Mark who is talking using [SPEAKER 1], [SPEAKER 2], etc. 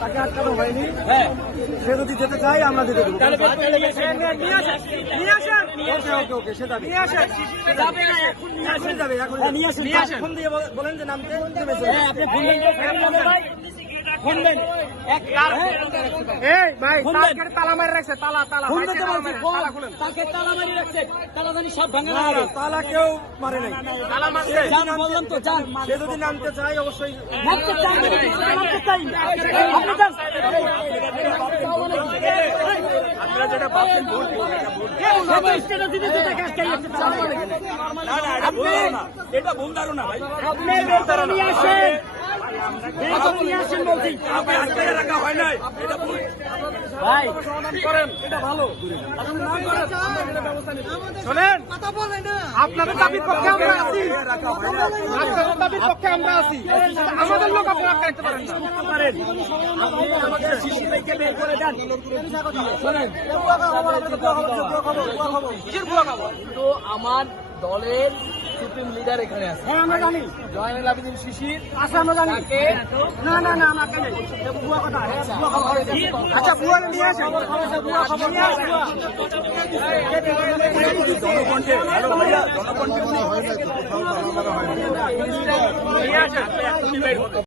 [SPEAKER 1] তাকে আটকানো হয়নি
[SPEAKER 2] হ্যাঁ
[SPEAKER 1] সে যদি যেতে চায় আমরা যেতে দেবো ওকে ওকে ওকে সেটা
[SPEAKER 2] নিয়ে আসেন। যাবে এখন নিয়ে আসেন
[SPEAKER 1] যাবে এখন
[SPEAKER 2] হ্যাঁ, নিয়ে আসেন নিয়ে আসেন
[SPEAKER 1] ফোন দিয়ে বল- বলেন। যে নামতে নেমেছে।
[SPEAKER 2] হ্যাঁ আপনি ফোন দেন ফোন দেন ভাই? ফোন দেন এক কার
[SPEAKER 1] এই ভাই
[SPEAKER 2] ফোন
[SPEAKER 1] তার
[SPEAKER 2] দেন।
[SPEAKER 1] কেটে তালা মারি রাখছে তালা তালা।
[SPEAKER 2] ফোন
[SPEAKER 1] বাইরে
[SPEAKER 2] দিতে
[SPEAKER 1] তালা
[SPEAKER 2] বলছি
[SPEAKER 1] মারি,
[SPEAKER 2] ফোন
[SPEAKER 1] তালা খুলেন।
[SPEAKER 2] তাকে তালা মারি রাখছে। তালা জানি সব ভাঙা
[SPEAKER 1] না, তালা কেউ মারে নাই। তালা মারছে।
[SPEAKER 2] যান বললাম তো যান
[SPEAKER 1] সে যদি নামতে চায় অবশ্যই
[SPEAKER 2] নামতে চান নামতে চাই আপনি যান।
[SPEAKER 1] আপনারা যেটা ভাবছেন ভুল
[SPEAKER 2] আপনি স্টেটাস দিতে দিতে কাজ
[SPEAKER 1] এটা ভুল ধারণা ভাই। ভুল ভালো শোনেন আপনাদের দাবির পক্ষে আমরা আছি আপনাদের দাবির পক্ষে আমরা আছি আমাদের লোক আপনারা আটকাইতে পারেন
[SPEAKER 2] আমাদের শিশু বের করে দেন শোনেন তো আমার দলের সুপ্রিম লিডার এখানে আছে।
[SPEAKER 1] হ্যাঁ আমরা জানি।
[SPEAKER 2] জয়নুল আবেদিন শিশির।
[SPEAKER 1] আছে আমরা জানি। না না না না বুয়া কথা। বুয়া খবর আচ্ছা বুয়া নিয়ে আসে ভুয়া খবর নিয়ে আসেন। জনকণ্ঠে হ্যালো ভাইয়া জনকণ্ঠে উনি
[SPEAKER 2] নিয়ে আসেন।